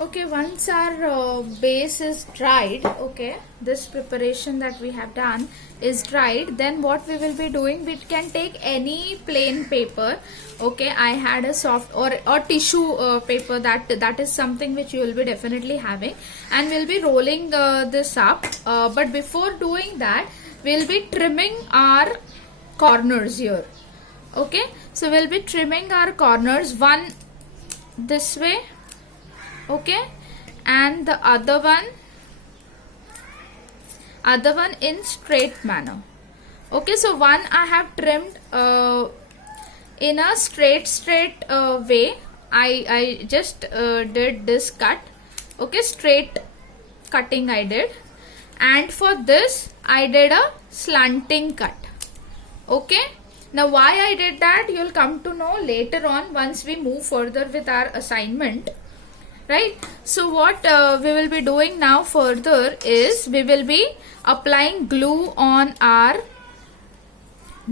Okay, once our base is dried, okay, this preparation that we have done is dried, then what we will be doing, we can take any plain paper. Okay, I had a soft or tissue paper, that is something which you will be definitely having, and we'll be rolling this up, but before doing that we'll be trimming our corners here. Okay, so we'll be trimming our corners, one this way, okay, and the other one in straight manner. Okay, so one I have trimmed in a straight way. I just did this cut. Okay, straight cutting I did, and for this I did a slanting cut. Okay, now why I did that you'll come to know later on once we move further with our assignment, right? So what we will be doing now further is we will be applying glue on our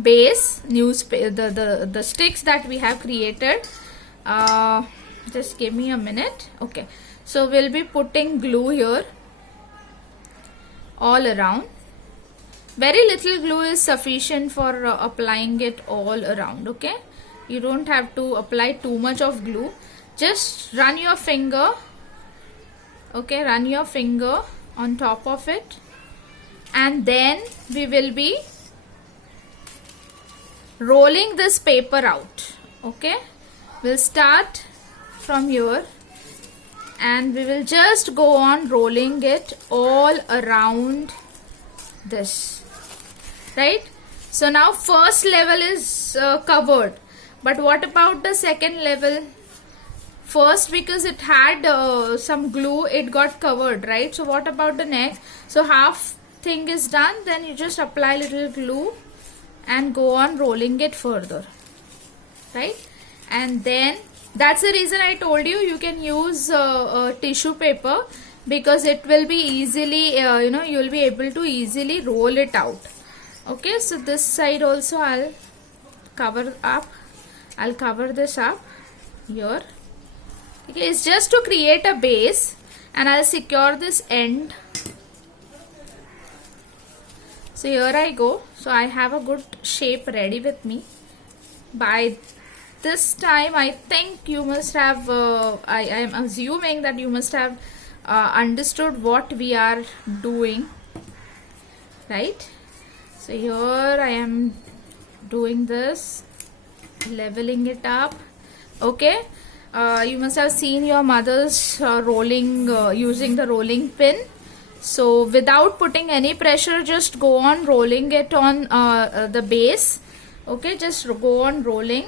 base the sticks that we have created. Just give me a minute. Okay, so we'll be putting glue here all around. Very little glue is sufficient for applying it all around. Okay, you don't have to apply too much of glue. Just run your finger, okay, run your finger on top of it, and then we will be rolling this paper out. Okay, we'll start from here and we will just go on rolling it all around this, right? So now first level is covered, but what about the second level? First, because it had some glue, it got covered, right? So what about the next? So half thing is done, then you just apply little glue and go on rolling it further, right? And then that's the reason I told you you can use tissue paper, because it will be easily you will be able to easily roll it out. Okay, so this side also I'll cover this up here. Okay, it's just to create a base, and I'll secure this end. So here I go. So I have a good shape ready with me. By this time I think you must have I am assuming that you must have understood what we are doing, right? So here I am doing this, leveling it up. Okay, you must have seen your mother's rolling using the rolling pin. So without putting any pressure, just go on rolling it on the base. Okay, just go on rolling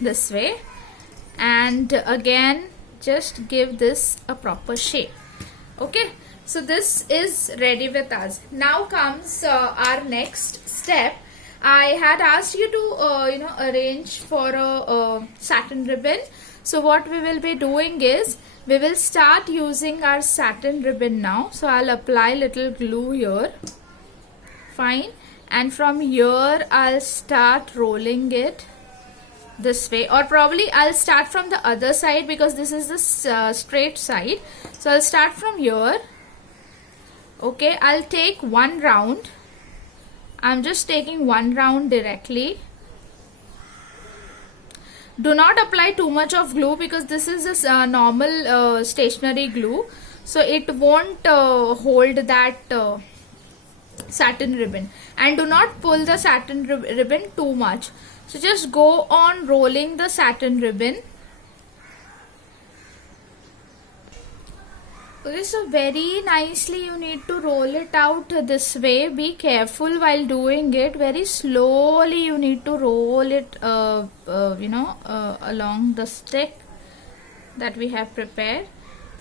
this way, and again just give this a proper shape. Okay, so this is ready with us. Now comes our next step. I had asked you to arrange for a satin ribbon. So what we will be doing is we will start using our satin ribbon now. So I'll apply little glue here, fine, and from here I'll start rolling it this way, or probably I'll start from the other side because this is the straight side. So I'll start from here. Okay, I'll take one round. I'm just taking one round directly. Do not apply too much of glue because this is a normal stationary glue, so it won't hold that satin ribbon. And do not pull the satin ribbon too much. So just go on rolling the satin ribbon. Okay, so very nicely you need to roll it out this way. Be careful while doing it. Very slowly you need to roll it along the stick that we have prepared.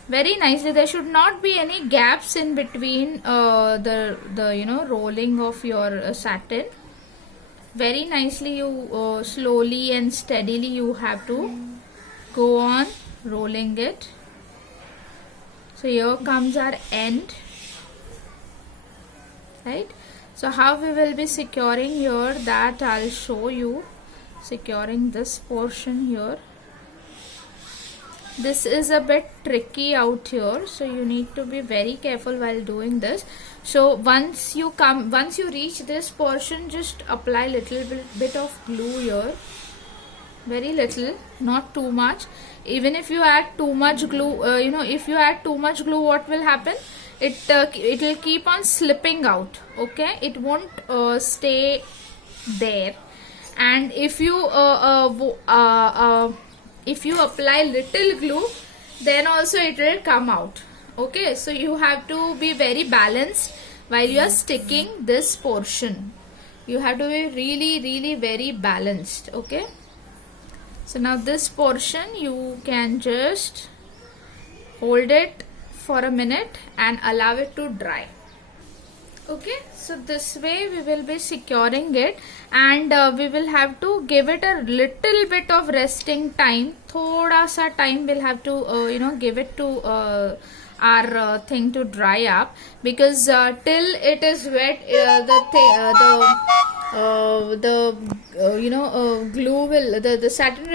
Very nicely. There should not be any gaps in between the rolling of your satin. Very nicely you slowly and steadily you have to go on rolling it. So here comes our end, right? So how we will be securing here, that I'll show you. Securing this portion here. this is a bit tricky out here, so you need to be very careful while doing this. So once you reach this portion, just apply little bit of glue here, very little, not too much. Even if you add too much glue, if you add too much glue, what will happen? It will keep on slipping out. Okay, it won't stay there. And if you apply little glue, then also it will come out. Okay, so you have to be very balanced while you are sticking this portion. You have to be really very balanced. Okay, so now this portion you can just hold it for a minute and allow it to dry. Okay, so this way we will be securing it, and we will have to give it a little bit of resting time. Thoda sa time we'll have to give it to our thing to dry up, because till it is wet, glue will, the satin